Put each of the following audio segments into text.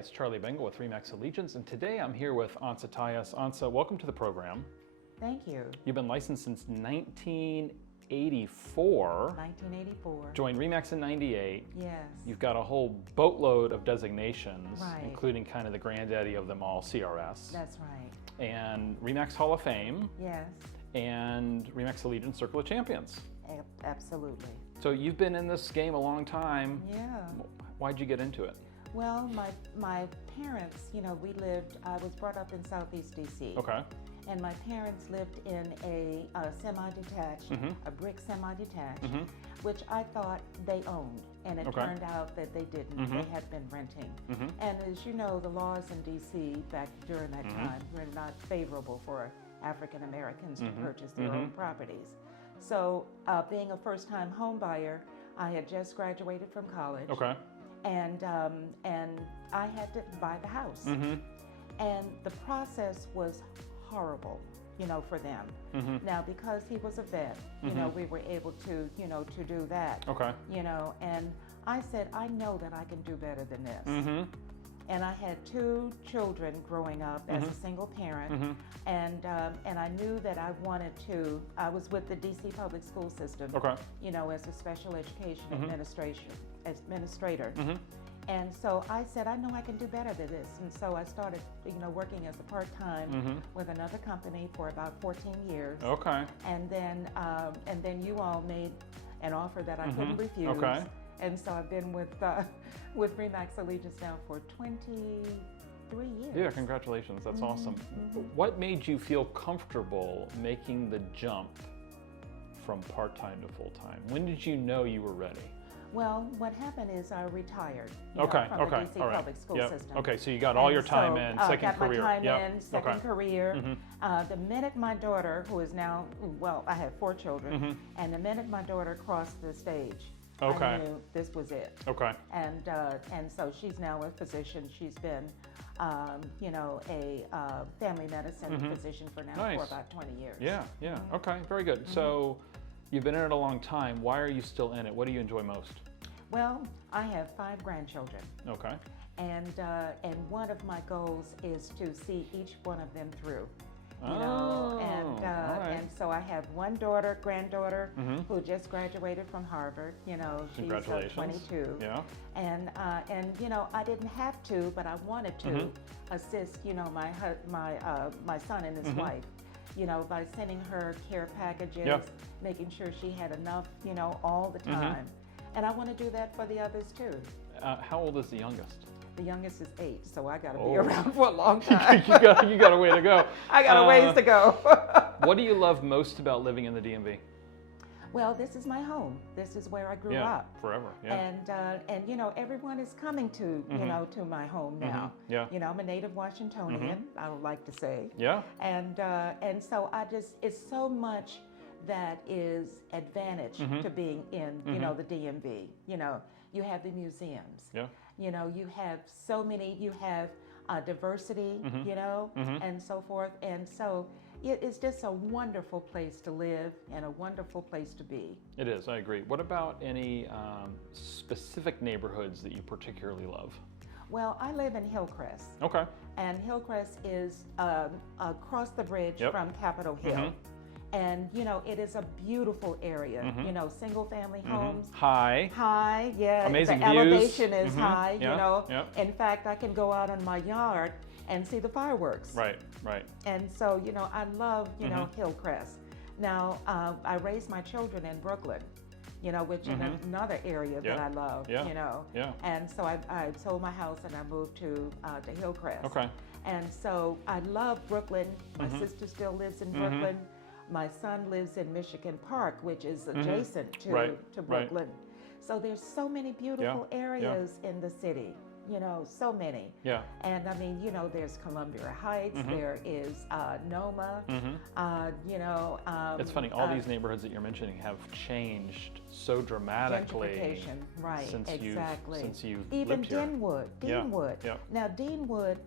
it's Charlie Bengal with RE/MAX Allegiance, and today I'm here with Ansa Tyus. Ansa, welcome to the program. Thank you. You've been licensed since 1984. 1984. Joined RE/MAX in 98. Yes. You've got a whole boatload of designations, Right. including kind of the granddaddy of them all, CRS. That's right. And RE/MAX Hall of Fame. Yes. And RE/MAX Allegiance Circle of Champions. Absolutely. So you've been in this game a long time. Yeah. Why'd you get into it? Well, my parents, I was brought up in Southeast DC. Okay. And my parents lived in a semi-detached, a brick semi-detached, which I thought they owned. And it turned out that they didn't. They had been renting. And as you know, the laws in DC back during that time were not favorable for African Americans to purchase their own properties. So being a first-time home buyer, I had just graduated from college. Okay. And I had to buy the house. And the process was horrible, for them. Now, because he was a vet, we were able to, to do that. Okay. And I said, I know that I can do better than this. And I had 2 children growing up as a single parent, and I knew that I wanted to. I was with the DC public school system, as a special education administrator. And so I said, I know I can do better than this. And so I started, working as a part-time with another company for about 14 years. Okay. And then you all made an offer that I couldn't refuse. Okay. And so I've been with RE/MAX Allegiance now for 23 years. Yeah, congratulations. That's awesome. What made you feel comfortable making the jump from part-time to full-time? When did you know you were ready? Well, what happened is I retired from the DC public school system. Okay, so you got all your time in, second career. Got my time in, second career. The minute my daughter, who is now, well, I have 4 children, and the minute my daughter crossed the stage, I knew this was it. Okay. And so she's now a physician. She's been, a family medicine physician for about 20 years. Yeah, yeah. Okay, very good. So you've been in it a long time. Why are you still in it? What do you enjoy most? Well, I have 5 grandchildren. Okay. And one of my goals is to see each one of them through. And so I have one granddaughter, who just graduated from Harvard. She's 22. Yeah. And I didn't have to, but I wanted to assist, my son and his wife, by sending her care packages, making sure she had enough, all the time. And I want to do that for the others too. How old is the youngest? The youngest is 8, so I got to be around for a long time. you got a way to go. I got a ways to go. What do you love most about living in the DMV? Well, this is my home. This is where I grew up. Forever. Yeah. And everyone is coming to to my home now. Yeah. I'm a native Washingtonian, I would like to say. Yeah. And so it's so much that is advantage to being in the DMV. You have the museums. Yeah. You have so many. You have diversity. And so forth. And so it's just a wonderful place to live and a wonderful place to be. It is. I agree. What about any specific neighborhoods that you particularly love? Well, I live in Hillcrest. Okay. And Hillcrest is across the bridge from Capitol Hill. And, it is a beautiful area, single family homes. High, yeah. Amazing the views. Elevation is high, In fact, I can go out on my yard and see the fireworks. Right. And so, I love, Hillcrest. Now, I raised my children in Brooklyn, which is another area that I love, And so I sold my house and I moved to Hillcrest. Okay. And so I love Brooklyn. My sister still lives in Brooklyn. My son lives in Michigan Park, which is adjacent to Brooklyn. So there's so many beautiful areas in the city, so many. Yeah. And I mean, there's Columbia Heights, there is Noma, it's funny, all these neighborhoods that you're mentioning have changed so dramatically. Gentrification, right, since you even lived here. Deanwood. Yeah. Now Deanwood,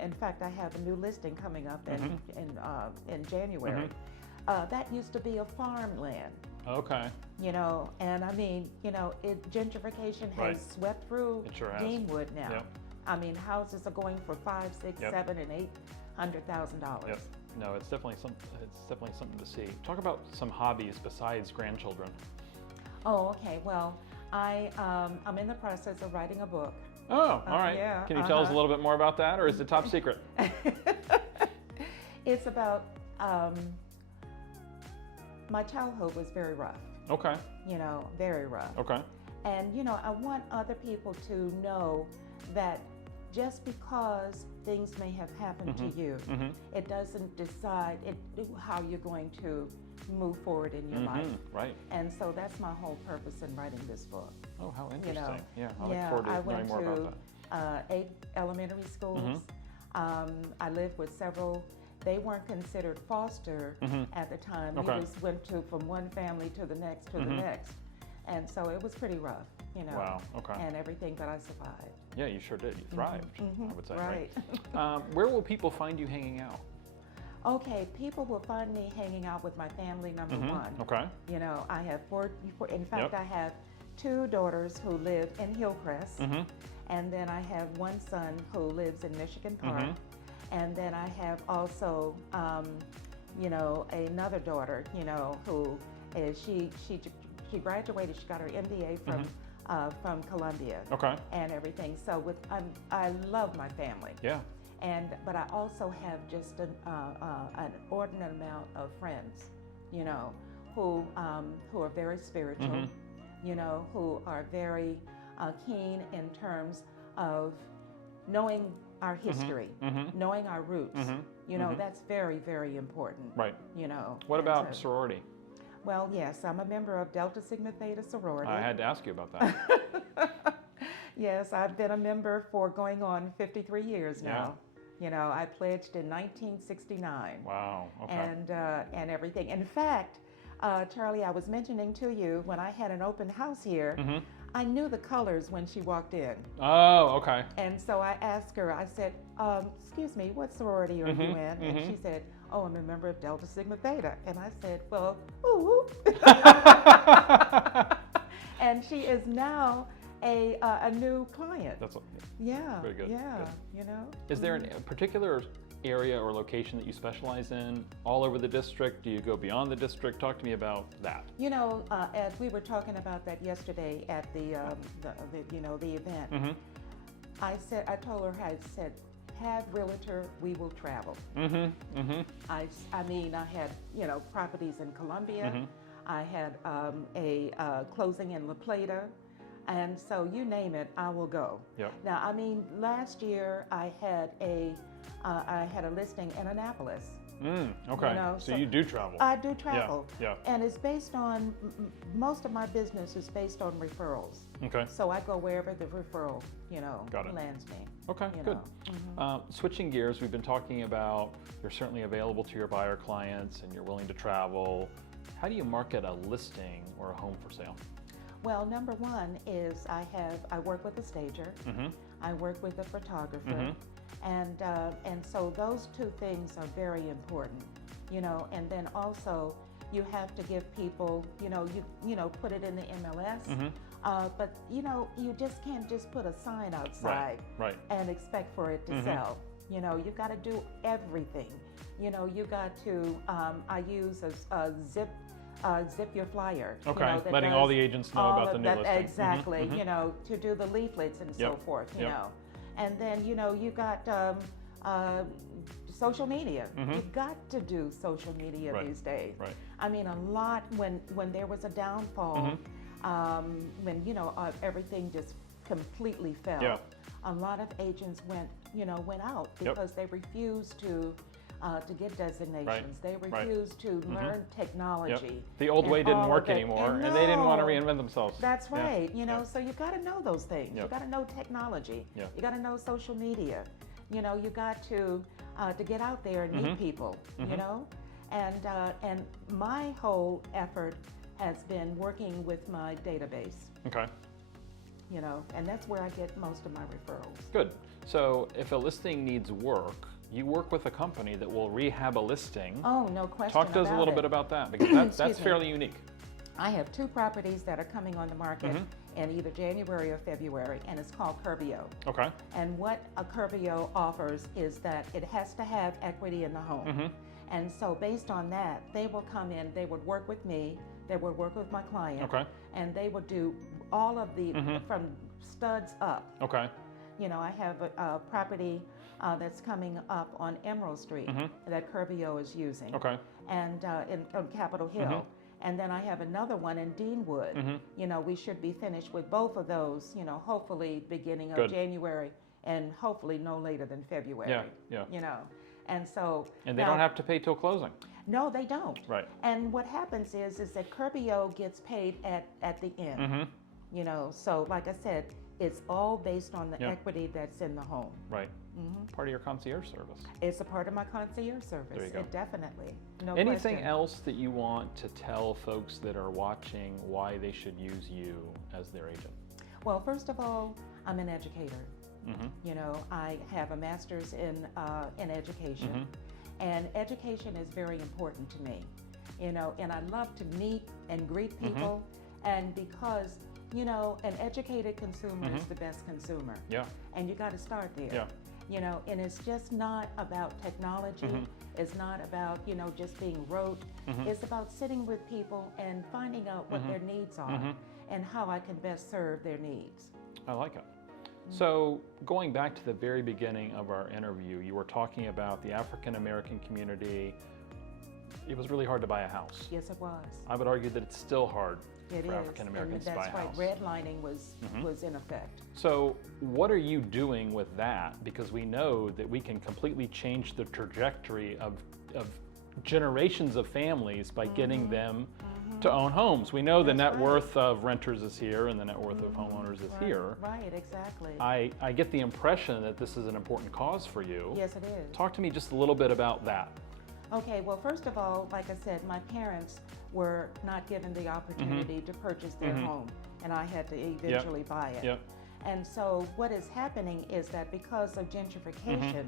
in fact, I have a new listing coming up in January. That used to be a farmland. Okay. And I mean, gentrification has swept through It sure has. Deanwood now. I mean, houses are going for $5, $6, Yep. $7, and $800,000. Yep. No, it's definitely something to see. Talk about some hobbies besides grandchildren. Oh, okay. Well, I'm in the process of writing a book. Oh, all right. Yeah, Can you tell us a little bit more about that, or is it top secret? It's about my childhood was very rough. Okay. You know, very rough. Okay. And you know, I want other people to know that just because things may have happened to you, it doesn't decide how you're going to move forward in your life. Right. And so that's my whole purpose in writing this book. Oh, how interesting. You know, yeah, I look forward to learning more about that. 8 elementary schools. I lived with several. They weren't considered foster at the time. Okay. You just went from one family to the next to the next. And so it was pretty rough, you know. Wow, okay. And everything, but I survived. Yeah, you sure did. You thrived, I would say, Right. Where will people find you hanging out? Okay, people will find me hanging out with my family, number one. Okay. You know, I have four, in fact, I have 2 daughters who live in Hillcrest. And then I have one son who lives in Michigan Park. And then I have also, you know, another daughter, you know, who is, she graduated, she got her MBA from Columbia. Okay. And everything. So I love my family. Yeah. But I also have just an inordinate amount of friends, you know, who are very spiritual, you know, who are very keen in terms of knowing our history, knowing our roots. You know, that's very, very important. Right. You know. What about sorority? Well, yes, I'm a member of Delta Sigma Theta sorority. I had to ask you about that. Yes, I've been a member for going on 53 years now. You know, I pledged in 1969. Wow. Okay. And everything. In fact, Charlie, I was mentioning to you when I had an open house here, I knew the colors when she walked in. Oh, okay. And so I asked her, I said, excuse me, what sorority are you in? And she said, oh, I'm a member of Delta Sigma Theta. And I said, well, ooh. And she is now a new client. That's very good. Yeah, Good. you know. Is there a particular area or location that you specialize in all over the district? Do you go beyond the district? Talk to me about that. You know, as we were talking about that yesterday at the event, I told her, I said, have realtor, we will travel. I mean, I had, you know, properties in Columbia. I had a closing in La Plata. And so you name it, I will go. Yep. Now, I mean, last year I had a listing in Annapolis. Okay. You know, so you do travel. I do travel. Yeah. And it's based on, most of my business is based on referrals. Okay. So I go wherever the referral, you know, lands me. Okay, good. Switching gears, we've been talking about you're certainly available to your buyer clients and you're willing to travel. How do you market a listing or a home for sale? Well, number one is I work with a stager. I work with a photographer. And so those 2 things are very important, you know, and then also you have to give people, you know, put it in the MLS, but you know, you just can't just put a sign outside and expect for it to sell. You know, you got to do everything. You know, you got to, I use a zip your flyer. Okay, you know, letting all the agents know about the new listing. Exactly, you know, to do the leaflets and so forth, you know. And then, you know, you got social media. You've got to do social media these days. I mean, a lot, when there was a downfall, when, you know, everything just completely fell, a lot of agents went out because they refused to get designations. They refused to learn technology. The old way didn't work anymore, and they didn't want to reinvent themselves. That's right. You know, so you got to know those things. You got to know technology. Yeah. You got to know social media. You know, you got to get out there and meet people. You know, and my whole effort has been working with my database. Okay. You know, and that's where I get most of my referrals. Good. So if a listing needs work, you work with a company that will rehab a listing. Oh, no question. Talk to us a little bit about that, because that's fairly unique. I have 2 properties that are coming on the market in either January or February, and it's called Curbio. Okay. And what a Curbio offers is that it has to have equity in the home. And so based on that, they will come in, they would work with me, they would work with my client, Okay. and they would do all of the, from studs up. Okay. You know, I have a property that's coming up on Emerald Street that Curbio is using. Okay. And on Capitol Hill. And then I have another one in Deanwood. You know, we should be finished with both of those, you know, hopefully beginning of January and hopefully no later than February. Yeah, yeah. You know, and so. And they don't have to pay till closing. No, they don't. Right. And what happens is that Curbio gets paid at the end. You know, so like I said, it's all based on the equity that's in the home. Right. Part of your concierge service. It's a part of my concierge service. There you go. It definitely. No Anything question. else that you want to tell folks that are watching why they should use you as their agent? Well, first of all, I'm an educator. You know, I have a master's in education, and education is very important to me. You know, and I love to meet and greet people, and because you know, an educated consumer is the best consumer. Yeah. And you got to start there. Yeah. You know, and it's just not about technology. It's not about, you know, just being rote. It's about sitting with people and finding out what their needs are and how I can best serve their needs. I like it. So going back to the very beginning of our interview, you were talking about the African American community. It was really hard to buy a house. Yes, it was. I would argue that it's still hard It for is, African Americans to and buy a that's house. right. Redlining was in effect. So what are you doing with that? Because we know that we can completely change the trajectory of generations of families by getting them to own homes. We know the net worth of renters is here and the net worth of homeowners is here. Right, exactly. I get the impression that this is an important cause for you. Yes, it is. Talk to me just a little bit about that. Okay, well, first of all, like I said, my parents were not given the opportunity to purchase their home, and I had to eventually buy it. Yep. And so what is happening is that because of gentrification,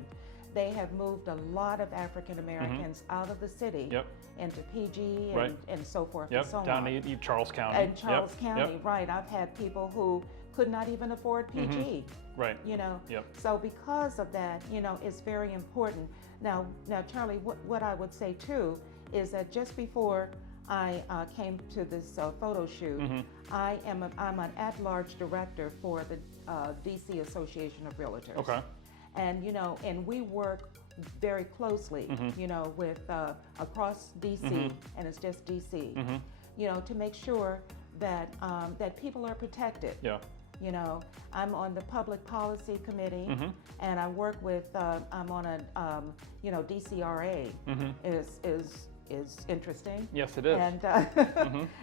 they have moved a lot of African Americans out of the city into PG and so forth and so on. Down to Charles County. And Charles County, right. I've had people who could not even afford PG. Right. You know, so because of that, you know, it's very important. Now, Charlie, what I would say too is that just before I came to this photo shoot, I'm an at-large director for the DC Association of Realtors. Okay. And you know, and we work very closely, you know, with across DC, and it's just DC, you know, to make sure that that people are protected. Yeah. You know, I'm on the Public Policy Committee, and I work with. I'm on a, you know, DCRA is interesting. Yes, it is. And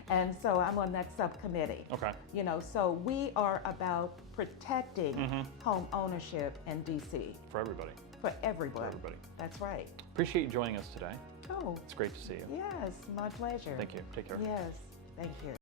and so I'm on that subcommittee. Okay. You know, so we are about protecting home ownership in DC. For everybody. For everyone. For everybody. That's right. Appreciate you joining us today. Oh. It's great to see you. Yes, my pleasure. Thank you. Take care. Yes, thank you.